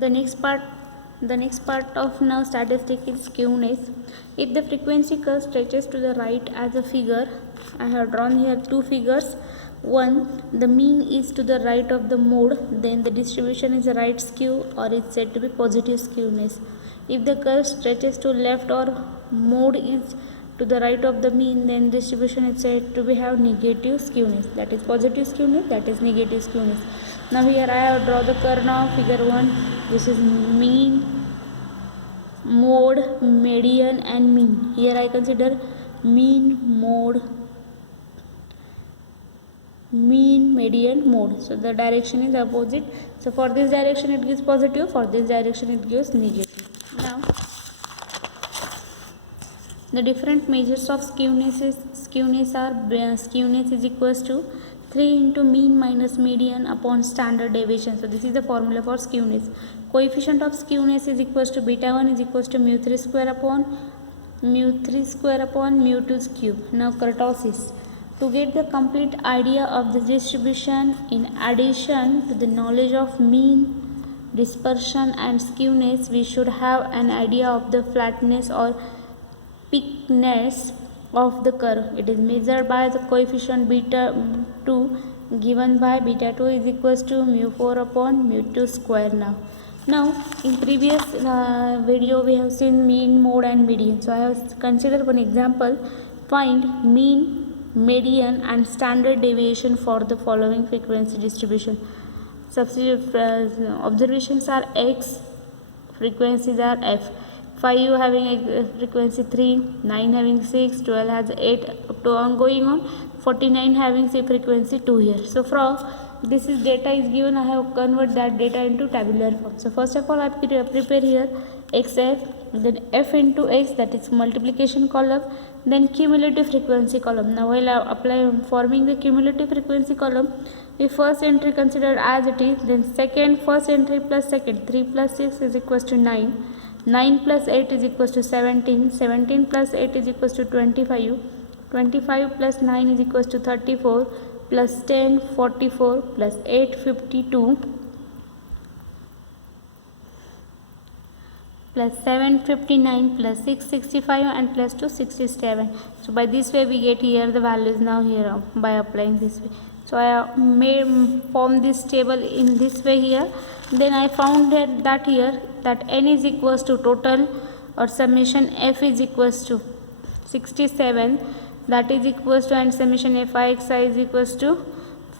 The next part of now statistic is skewness. If the frequency curve stretches to the right as a figure, I have drawn here two figures. One, the mean is to the right of the mode, then the distribution is a right skew or is said to be positive skewness. If the curve stretches to left or mode is to the right of the mean, then distribution is said to be have negative skewness. That is positive skewness, that is negative skewness. Now here I have draw the curve now, figure 1. This is mean, mode, median and mean. Here I consider mean, mode, mean, median, mode. So the direction is opposite. So for this direction it gives positive, for this direction it gives negative. Now the different measures of skewness are skewness is equals to 3 into mean minus median upon standard deviation. So this is the formula for skewness. Coefficient of skewness is equals to beta 1 is equals to mu 3 square upon mu 2's cube. Now kurtosis. To get the complete idea of the distribution in addition to the knowledge of mean, dispersion and skewness, we should have an idea of the flatness or peakness of the curve. It is measured by the coefficient beta 2 given by beta 2 is equals to mu 4 upon mu 2 square. Now in previous video we have seen mean, mode and median. So I have considered one example. Find mean, median and standard deviation for the following frequency distribution. Substitute observations are x, frequencies are f. 5 having a frequency 3, 9 having 6, 12 has 8 up to on going on, 49 having say frequency 2 here. So from this is data is given, I have convert that data into tabular form. So first of all I prepare here xf, then f into x, that is multiplication column, then cumulative frequency column. Now while I apply forming the cumulative frequency column, the first entry considered as it is, then second first entry plus second, 3 plus 6 is equals to 9. 9 plus 8 is equals to 17, 17 plus 8 is equals to 25, 25 plus 9 is equals to 34, plus 10, 44, plus 8, 52, plus 7, 59, plus 6, 65 and plus 2, 67. So by this way we get here the values now here by applying this way. So I may form this table in this way here. Then I found that here that n is equals to total or summation f is equals to 67, that is equals to, and summation f I x I is equals to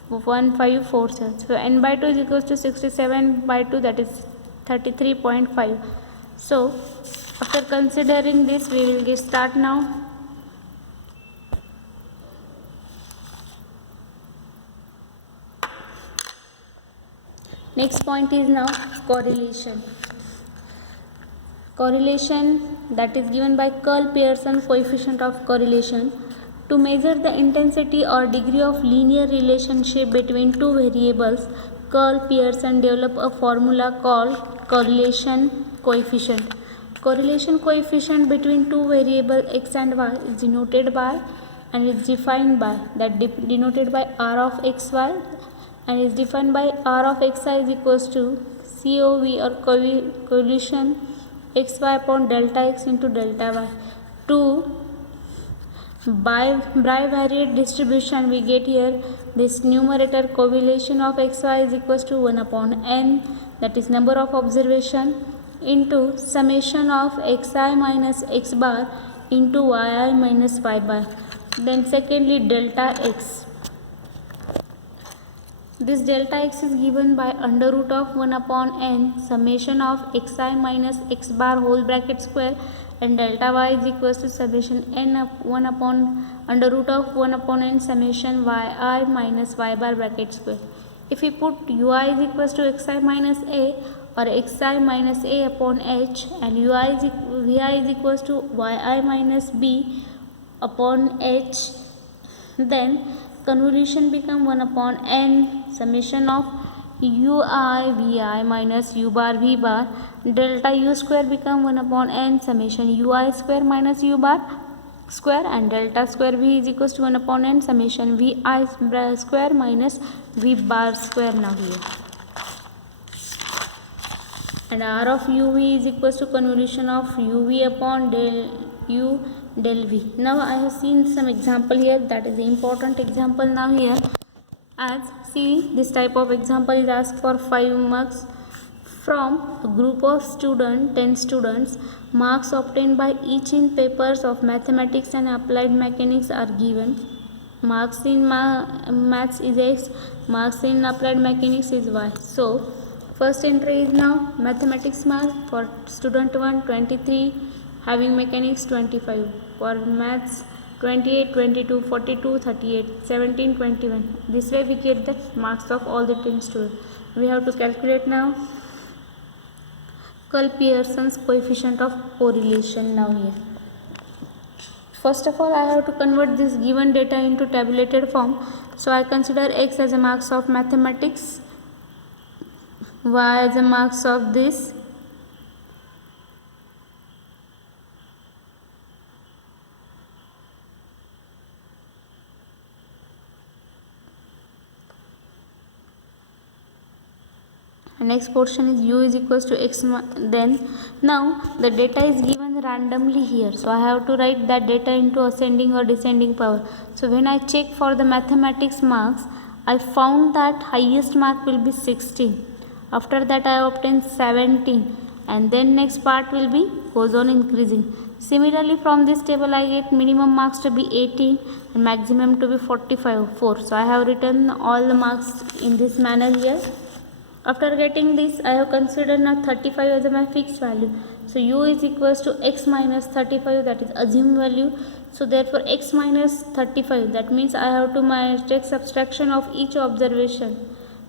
1547. So n by 2 is equals to 67 by 2, that is 33.5. So after considering this we will get start now. Next point is now correlation. Correlation, that is given by Curl-Pearson coefficient of correlation. To measure the intensity or degree of linear relationship between two variables, Curl-Pearson developed a formula called correlation coefficient. Correlation coefficient between two variables x and y is denoted by and is defined by denoted by r of xy and is defined by r of xi is equals to COV or correlation xy upon delta x into delta y. To bivariate distribution we get here this numerator correlation of xy is equals to 1 upon n, that is number of observation, into summation of xi minus x bar into yi minus y bar. Then secondly delta x. This delta x is given by under root of 1 upon n summation of xi minus x bar whole bracket square, and delta y is equals to summation n of 1 upon under root of 1 upon n summation yi minus y bar bracket square. If we put ui is equals to xi minus a or xi minus a upon h, and vi is equals to yi minus b upon h, then convolution become 1 upon n summation of ui vi minus u bar v bar, delta u square become 1 upon n summation ui square minus u bar square, and delta square v is equals to 1 upon n summation vi square minus v bar square. Now here and r of uv is equals to convolution of uv upon del u del v. Now I have seen some example here, that is the important example now here. As see, this type of example is asked for 5 marks from a group of students, 10 students. Marks obtained by each in papers of mathematics and applied mechanics are given. Marks in maths is x, marks in applied mechanics is y. So first entry is now mathematics mark for student 1 23, having mechanics 25, for maths 28, 22, 42, 38, 17, 21. This way we get the marks of all the 10 students. We have to calculate now Pearson's coefficient of correlation now here. First of all, I have to convert this given data into tabulated form. So I consider x as a marks of mathematics, y as a marks of this, next portion is u is equals to x. Then now the data is given randomly here, so I have to write that data into ascending or descending power. So when I check for the mathematics marks, I found that highest mark will be 16. After that I obtain 17, and then next part will be goes on increasing. Similarly, from this table I get minimum marks to be 18 and maximum to be 4. So I have written all the marks in this manner here. After getting this, I have considered now 35 as my fixed value. So u is equals to x minus 35, that is assumed value. So therefore x minus 35, that means I have to take subtraction of each observation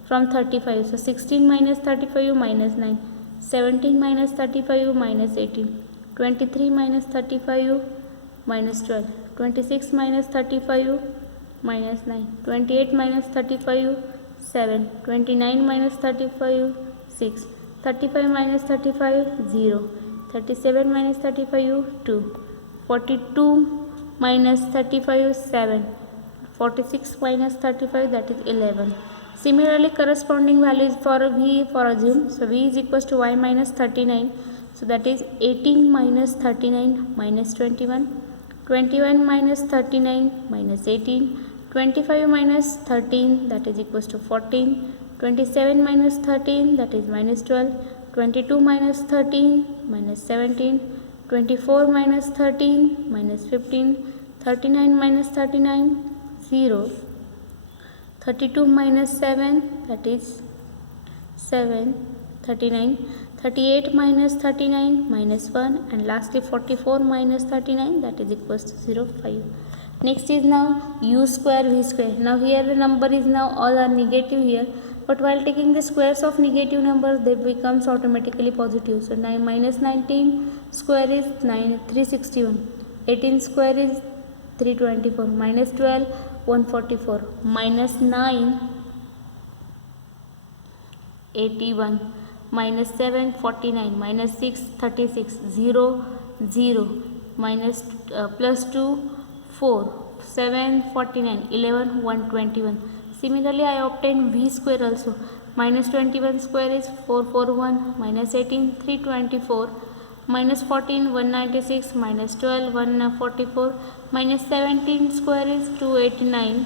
from 35. So 16 minus 35 minus 9, 17 minus 35 minus 18, 23 minus 35 minus 12, 26 minus 35 minus 9, 28 minus 35 7, 29 minus 35 6, 35 minus 35 0, 37 minus 35 2, 42 minus 35 7, 46 minus 35, that is 11. Similarly, corresponding values for v for assume. So v is equals to y minus 39. So that is 18 minus 39 minus 21, 21 minus 39 minus 18, 25 minus 13, that is equals to 14, 27 minus 13, that is minus 12, 22 minus 13 minus 17, 24 minus 13 minus 15, 39 minus 39 0, 32 minus 7, that is 7, 39, 38 minus 39 minus 1, and lastly 44 minus 39, that is equals to 0, 5. Next is now u square v square. Now here the number is now all are negative here, but while taking the squares of negative numbers, they becomes automatically positive. So 9 minus 19 square is 361, 18 square is 324, minus 12 144, minus 9 81, minus 7 49, minus 6 36, 0 0, minus plus 2 4, 7 49, 11 121. Similarly, I obtain v square also. Minus 21 square is 441, minus 18 324, minus 14 196, minus 12 144, minus 17 square is 289.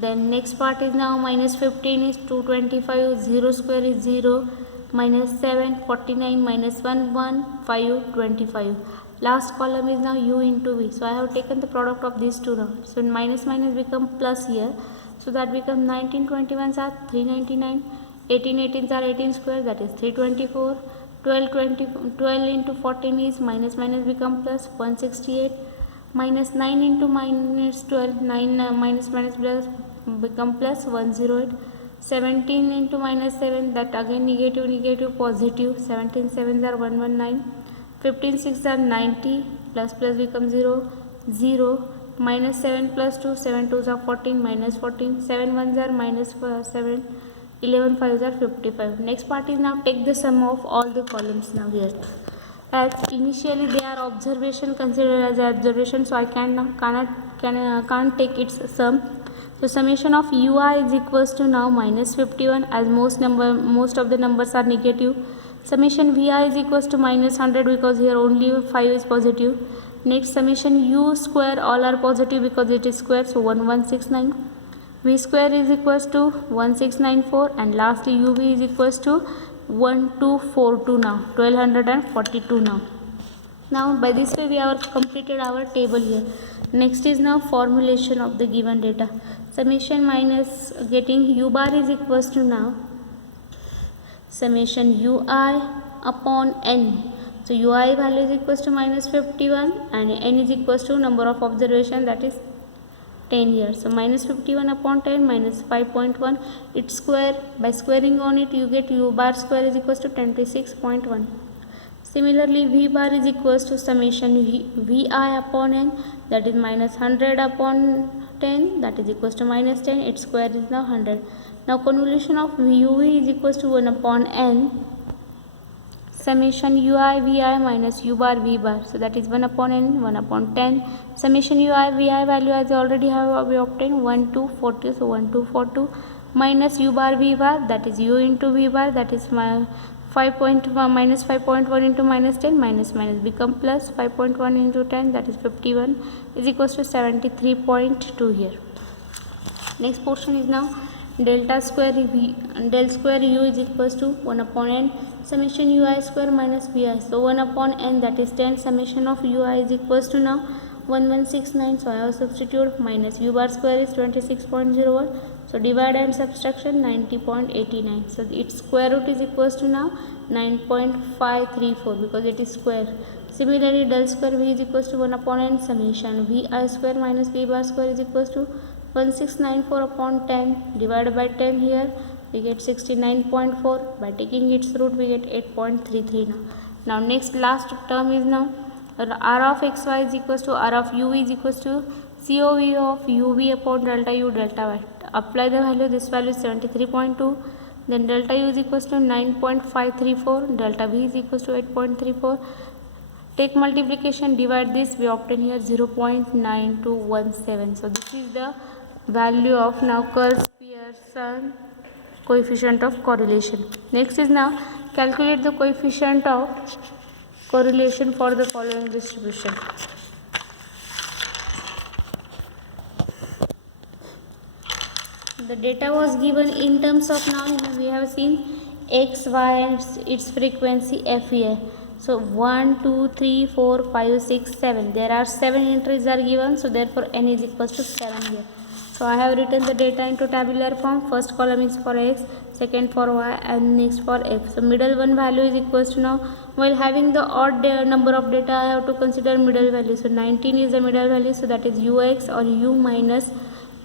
Then next part is now minus 15 is 225, 0 square is 0, minus 7 49, minus 1 1 5 25. Last column is now u into v. So I have taken the product of these two now. So minus minus become plus here. So that becomes 19 21s are 399, 18 18s are 18 square, that is 324, 12 into 14 is minus minus become plus 168, minus 9 into minus 12, 9 minus minus plus become plus 108, 17 into minus 7, that again negative negative positive, 17 7s are 119, 15 6 are 90, plus plus becomes 0 0, minus 7 plus 2, 7 2s are 14, minus 14, 7 1s are minus 7, 11 5s are 55. Next part is now take the sum of all the columns now here. As initially they are observation, considered as observation, so I can't take its sum. So summation of ui is equals to now minus 51, as most of the numbers are negative. Summation vi is equals to minus 100 because here only 5 is positive. Next summation u square, all are positive because it is square, so 1169. V square is equals to 1694, and lastly uv is equals to 1242 now, 1242 now. Now by this way we have completed our table here. Next is now formulation of the given data. Summation minus getting u bar is equals to now summation ui upon n. So ui value is equals to minus 51 and n is equals to number of observation, that is 10 here. So minus 51 upon 10 minus 5.1, its square, by squaring on it you get u bar square is equals to 26.1. Similarly v bar is equals to summation vi upon n, that is minus 100 upon 10, that is equals to minus 10, its square is now 100. Now convolution of uv is equals to 1 upon n summation ui vi minus u bar v bar, so that is 1 upon n, 1 upon 10. Summation ui vi value as already have we obtained 1242, so 1242 minus u bar v bar, that is u into v bar, that is my 5.1 minus 5.1 into minus 10, minus become plus 5.1 into 10, that is 51 is equals to 73.2 here. Next portion is now delta square v, del square u is equals to 1 upon n summation ui square minus vi, so 1 upon n, that is 10, summation of ui is equals to now 1169, so I have substituted, minus u bar square is 26.01, so divide and subtraction 90.89, so its square root is equals to now 9.534 because it is square. Similarly del square v is equals to 1 upon n summation vi square minus v bar square is equals to 1694 upon 10, divided by 10 here we get 69.4, by taking its root we get 8.33 now. Now next last term is now r of xy is equals to r of uv is equals to COV of uv upon delta u delta y. Apply the value, this value is 73.2, then delta u is equals to 9.534, delta v is equals to 8.34. Take multiplication, divide this, we obtain here 0.9217. So this is the value of now Pearson coefficient of correlation. Next is now calculate the coefficient of correlation for the following distribution. The data was given in terms of, now we have seen x, y and its frequency f here. So 1, 2, 3, 4, 5, 6, 7. There are 7 entries are given, so therefore n is equals to 7 here. So I have written the data into tabular form. First column is for x, second for y and next for f. So middle one value is equals to, now while having the odd number of data I have to consider middle value. So 19 is the middle value, so that is ux or u minus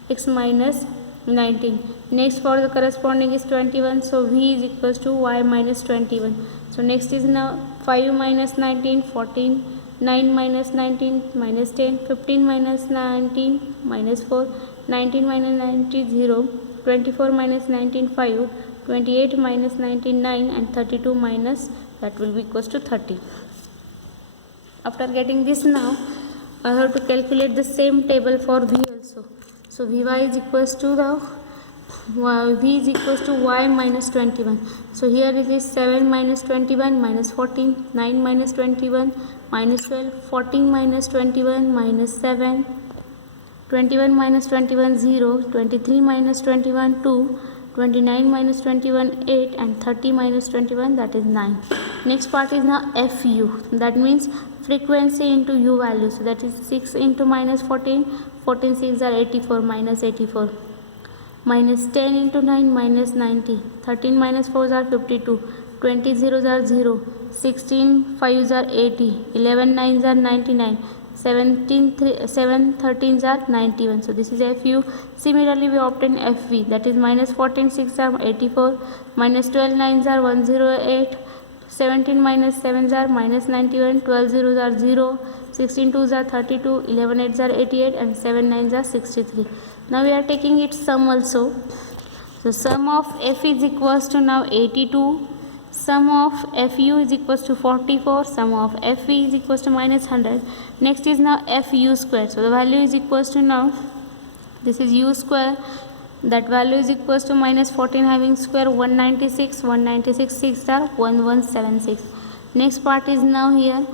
x minus 19. Next for the corresponding is 21, so v is equals to y minus 21. So next is now 5 minus 19, 14, 9 minus 19 minus 10, 15 minus 19 minus 4, 19 minus 90 0, 24 minus 19 5, 28 minus 19 9 and 32 minus, that will be equals to 30. After getting this, now I have to calculate the same table for v also. So vy is equals to the v is equals to y minus 21. So here it is 7 minus 21 minus 14, 9 minus 21 minus 12, 14 minus 21 minus 7, 21 minus 21 0, 23 minus 21 2, 29 minus 21 8 and 30 minus 21, that is 9. Next part is now fu, that means frequency into u value. So that is 6 into minus 14, 14 6 are 84 minus 84, minus 10 into 9 minus 90, 13 minus 4 are 52, 20 zeros are 0, 16 5s are 80, 11 9s are 99, 7 13s are 91. So this is fu. Similarly we obtain fv, that is minus 14 6 are 84, minus 12 9s are 108, 17 minus 7s are minus 91, 12 zeros are 0, 16 2s are 32, 11 8s are 88 and 7 9s are 63. Now we are taking its sum also. So sum of f is equals to now 82, sum of fu is equals to 44, sum of fv is equals to minus 100. Next is now fu square. So the value is equals to now, this is u square, that value is equals to minus 14 having square 196, 6 are 1176. Next part is now here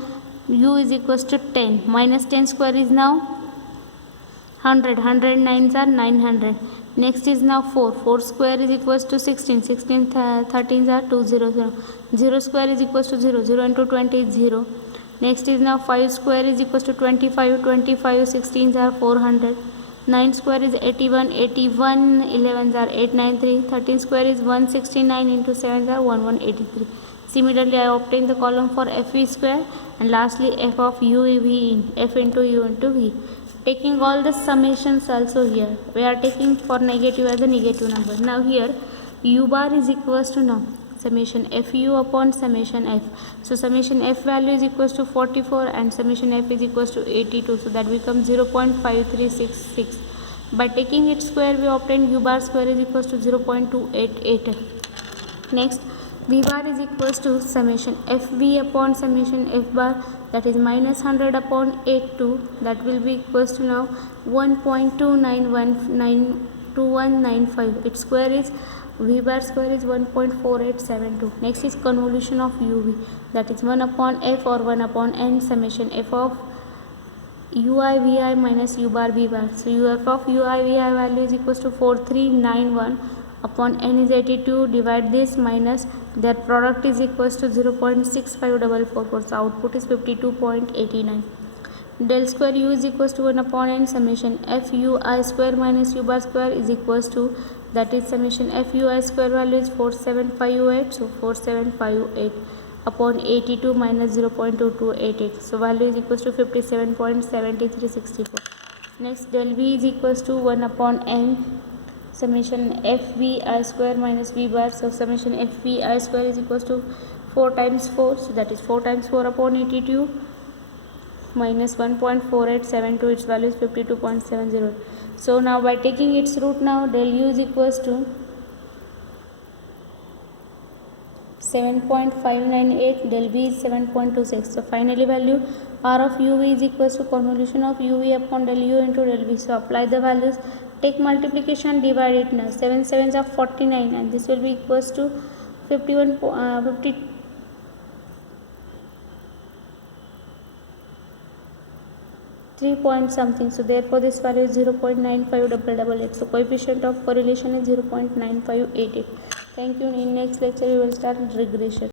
u is equals to 10, minus 10 square is now 100, 100 9s are 900. Next is now 4, 4 square is equals to 16, 16 13s are 200, 0 square is equals to 0, 0 into 20 is 0. Next is now 5 square is equals to 25, 25 16s are 400. 9 square is 81, 81 11s are 893. 13 square is 169 into 7s are 1183. Similarly, I obtain the column for FV square, and lastly f of u v in f into u into v. Taking all the summations also here, we are taking for negative as a negative number. Now here u bar is equals to now summation fu upon summation f. So summation f value is equals to 44 and summation f is equals to 82. So that becomes 0.5366. By taking its square, we obtain u bar square is equals to 0.288. Next, v bar is equals to summation fv upon summation f bar, that is minus 100 upon 82, that will be equals to now 1.29192195. its square is v bar square is 1.4872. Next is convolution of uv, that is 1 upon f or 1 upon n summation f of ui vi minus u bar v bar. So f of ui vi value is equals to 4391 upon n is 82, divide this minus their product is equals to 0.65444. So output is 52.89. Del square u is equals to 1 upon n summation f u I square minus u bar square is equals to, that is summation f u I square value is 4758. So 4758 upon 82 minus 0.2288. So value is equals to 57.7364. Next, del v is equals to 1 upon n summation f v I square minus v bar. So summation f v I square is equals to 4 times 4. So that is 4 times 4 upon 82 minus 1.4872. its value is 52.70. So now by taking its root, now del u is equals to 7.598, del v is 7.26. So finally value r of uv is equals to convolution of uv upon del u into del v. So apply the values, take multiplication, divide it now. 7 7s are 49 and this will be equals to 53 point something. So therefore this value is 0.9588. So coefficient of correlation is 0.9588. Thank you. In next lecture we will start regression.